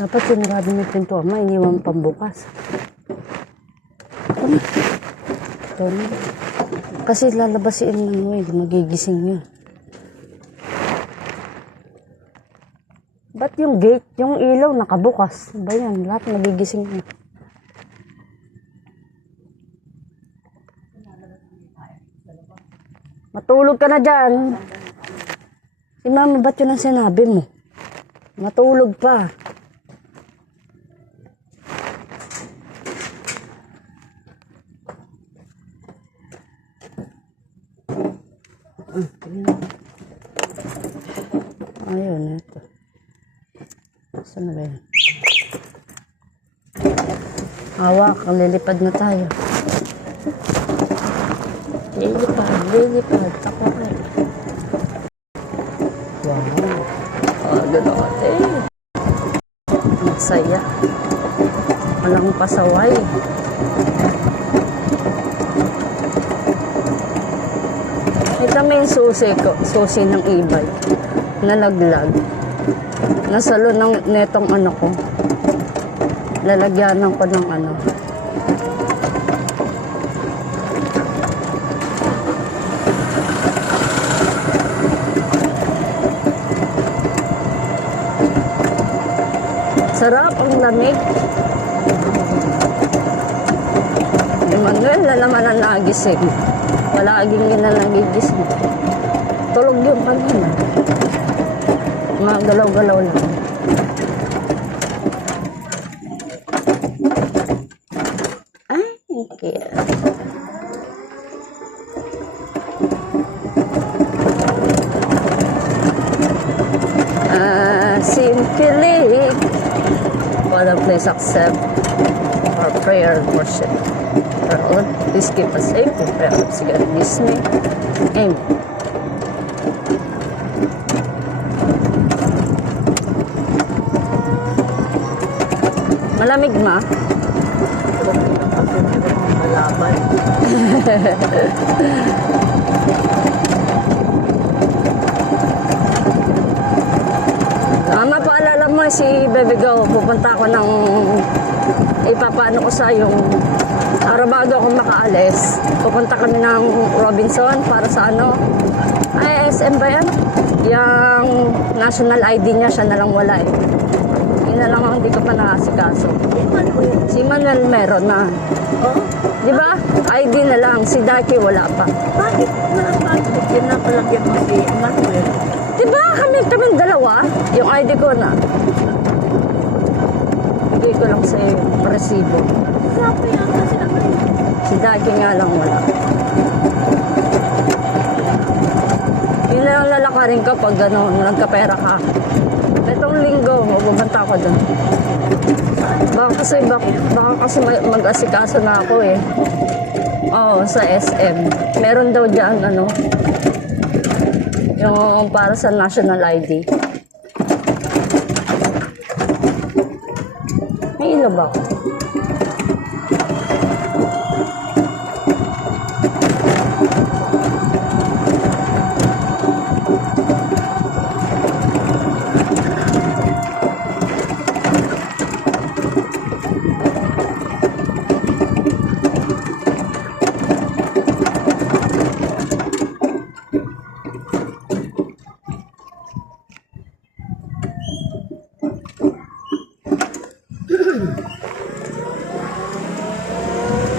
Dapat sinarado mo yung pintuan mo, iniwan mo pambukas. Ito na. Ito na. Kasi lalabasin mo eh, magigising yun. Ba't yung gate, yung ilaw nakabukas? Ba yan? Lahat magigising yun. Matulog ka na dyan. Si mama, ba't yun ang sinabi mo? Matulog pa. Ayun, ito. Saan na ba yan? Hawak, lilipad na tayo. Lilipad. Ako rin. Wow. Gano'n eh. Magsaya. Walang pasaway. Ito may susi ng e-bike. Nalaglag. Nasalo ng netong ano ko. Lalagyanan ko ng ano. Sarap ang lamig. Si Manuel na naman ang nagising. Palaging yun na nagigising. Tulog yung kanina. Mga galaw-galaw lang. Ay, okay. Simply, Father, please accept our prayer and worship. Lord, please keep us safe in prayer. Sige, this name. Amen. Malamig ma? Malaban. Mapaalala mo si Bebe Go, pupunta ako ng ipapano ko sa yung para bago ako makaalis. Pupunta kami ng Robinson para sa ano? SM ba yan? Yung national ID niya, siya na lang wala eh. Yun na lang ako, hindi ko pa nakasikaso. Si Manuel meron na. Oh? Di ba? ID na lang. Si Daki wala pa. Bakit? Bakit? Yan na palagyan mo si Manuel. Di ba? Kami dalawa. Yung ID ko na. Bigay ko lang sa resibo. Sabi yan kasi naman. Si Daki nga lang wala. Yun na lang lalakarin ka pag gano'n, nagkapera ka. Itong linggo, magbabanta ko doon. Baka kasi mag-asikaso na ako eh. Oo, sa SM. Meron daw dyan, ano, yung para sa national ID. May ilaw ba ako?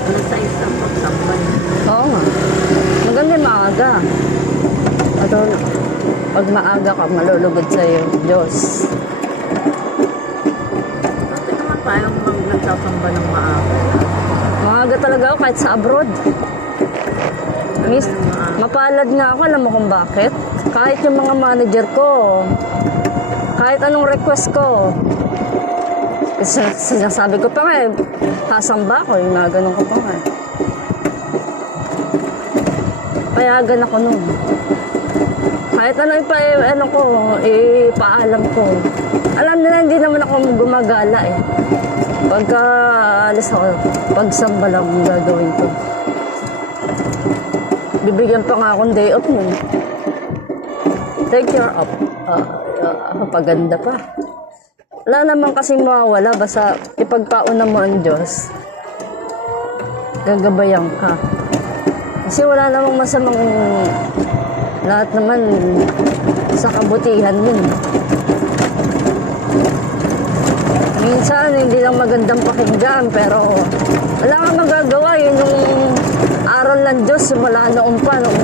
Ano sa isang pagsambay? Oo nga. Maganda yung maaga. At pag maaga ka, malulugod sa'yo, Diyos. Bakit naman tayong nagsasamba ng maaga? Maaga talaga ako kahit sa abroad. Miss, mapalad nga ako, alam mo kung bakit? Kahit yung mga manager ko, kahit anong request ko, sinasabi ko pa nga eh, hasamba ako, yung mga ganun ko pa nga. Payagan ako nun. Kahit ano ipaalam ko. Alam nila, hindi naman ako gumagala eh. Pagka alis ako, pagsamba lang ang gagawin ko. Bibigyan pa nga akong day off nun. Take care of. Paganda pa. Wala naman kasing mawawala, basta ipagpauna mo ang Diyos. Gagabayan ka. Kasi wala namang masamang lahat naman sa kabutihan yun. Minsan, hindi lang magandang pakinggan, pero wala kang magagawa. Yun yung aral ng Diyos simula noon pa, nung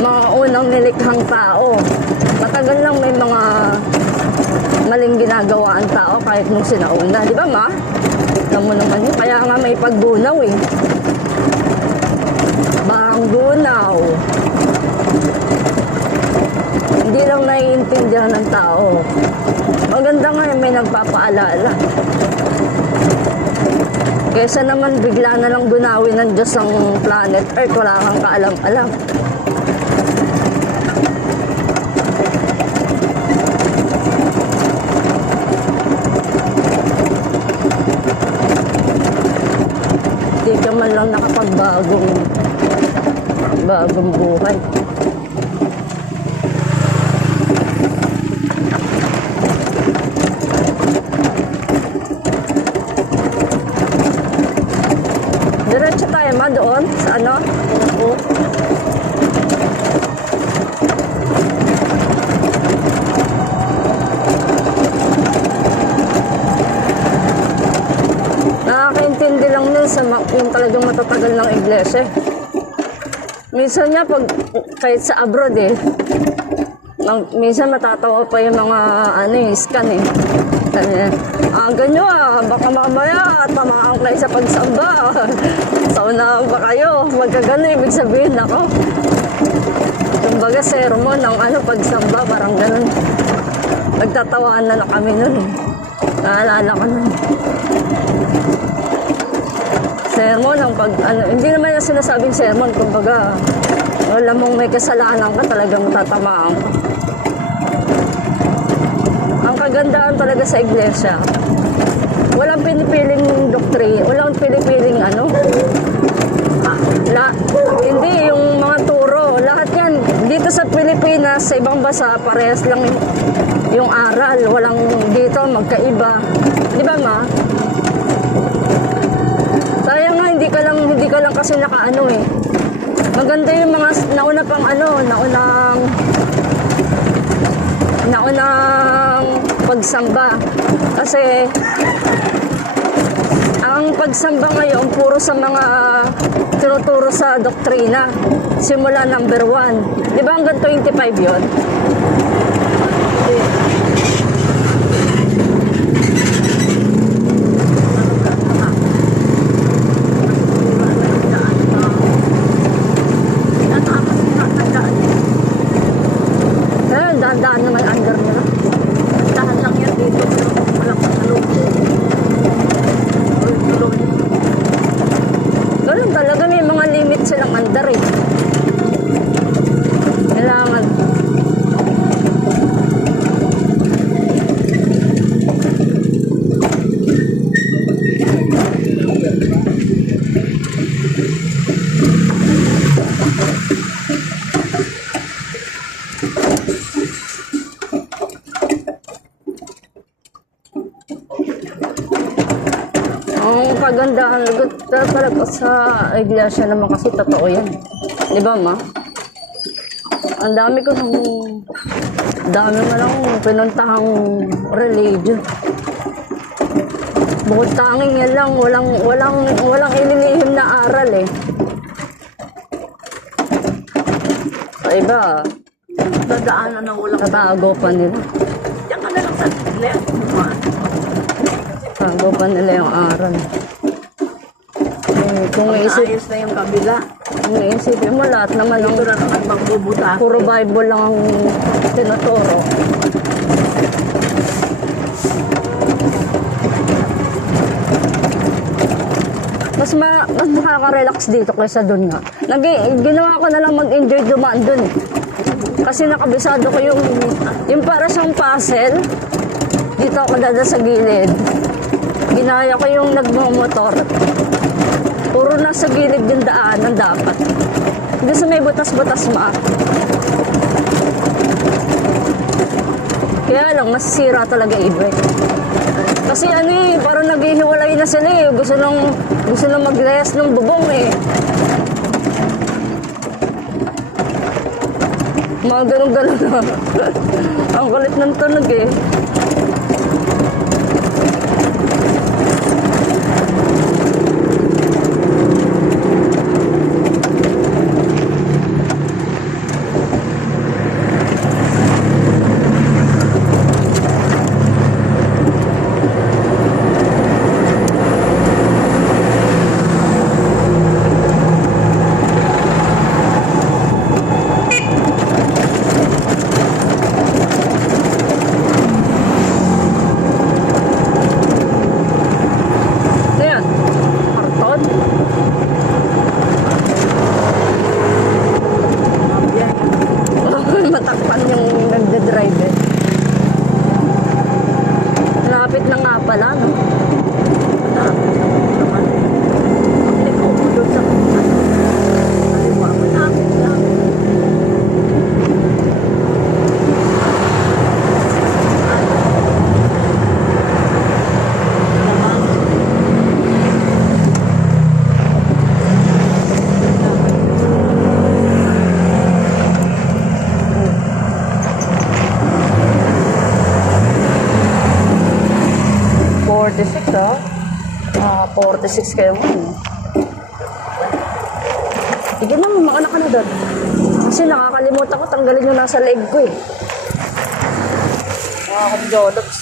mga unang nilikhang tao. Matagal lang may mga maling ginagawa ang tao kahit nung sinauna. Di ba, ma? Alam mo naman yun. Kaya nga may paggunaw eh. Bang gunaw. Hindi lang naiintindihan ng tao. Maganda nga may nagpapaalala. Kesa naman bigla na lang gunawin ng Diyos ang planet Earth, wala kang kaalam-alam. Hindi ka man lang nakapagbagong buhay. Diretso tayo ma doon sa ano? Oo. Nakakaintindi lang nun sa yung talagang matatagal ng iglesia. Minsan nga pag kahit sa abroad eh, minsan matatawa pa yung mga ano eh, scan eh. Ganyo baka mamaya tamaan kayo sa pagsamba. Sauna ba kayo? Magkagano, ibig sabihin ako. Kumbaga sermon ng ano, pagsamba, parang ganun. Nagtatawaan na kami nun eh. Naalala ko nun. Sermon ang pag, ano, hindi naman yung sinasabing sermon, kumbaga, wala mong may kasalanan ka, talagang matatamaan ka. Ang kagandahan talaga sa iglesia, walang pinipiling doktrina, walang pinipiling ano, hindi yung mga turo, lahat yan, dito sa Pilipinas, sa ibang bansa, parehas lang yung aral, walang dito magkaiba, di ba ma? Sayang nga, hindi ka lang kasi nakaano eh. Maganda yung mga nauna pang ano, naunang pagsamba. Kasi ang pagsamba ngayon puro sa mga tinuturo sa doktrina. Simula number 1. Di ba hanggang 25 yun? Daan naman under nila. Dahan lang yan dito, pero walang pasalong. Ganun talaga, may mga limit silang under eh. Kailangan. Ang kagandahan talaga sa iglesia naman kasi totoo yan. Di ba ma? Ang dami mo lang pinuntahang religion. Bukod tanging yan lang, walang ililihim na aral eh. Sa iba, Dadaanan na walang. tatago pa nila. Diyan ka na lang sa iglesia. Tatago pa nila yung aral. Kung Ayos na yung kabila. iisipin mo, lahat naman ng Ito na naman magbubuta. puro Bible lang ang tinuturo. Mas makaka-relax dito kaysa doon nga. Ginawa ko na lang mag-enjoy dumaan doon eh. Kasi nakabisado ko yung para siyang puzzle. Dito ako dada sa gilid. Ginaya ko yung nagmamotor. Puro nasa gilid yung daanan dapat. Hindi sa may butas-butas ma. Kaya lang, masisira talaga iba eh. Kasi ano eh, parang naghihiwalay na sila eh. Gusto nang maglehas ng bubong eh. Mga ganun-ganun na. Ang kulit ng tunog eh. Ano yan? Karton? Matakpan yung nagde-drive eh. Lapit na nga pala, no? Ah, 46 kayo mo. Sige na, makanak ka na doon. Kasi nakakalimutan ko, tanggalin yung nasa leg ko eh. Mga kapjologs.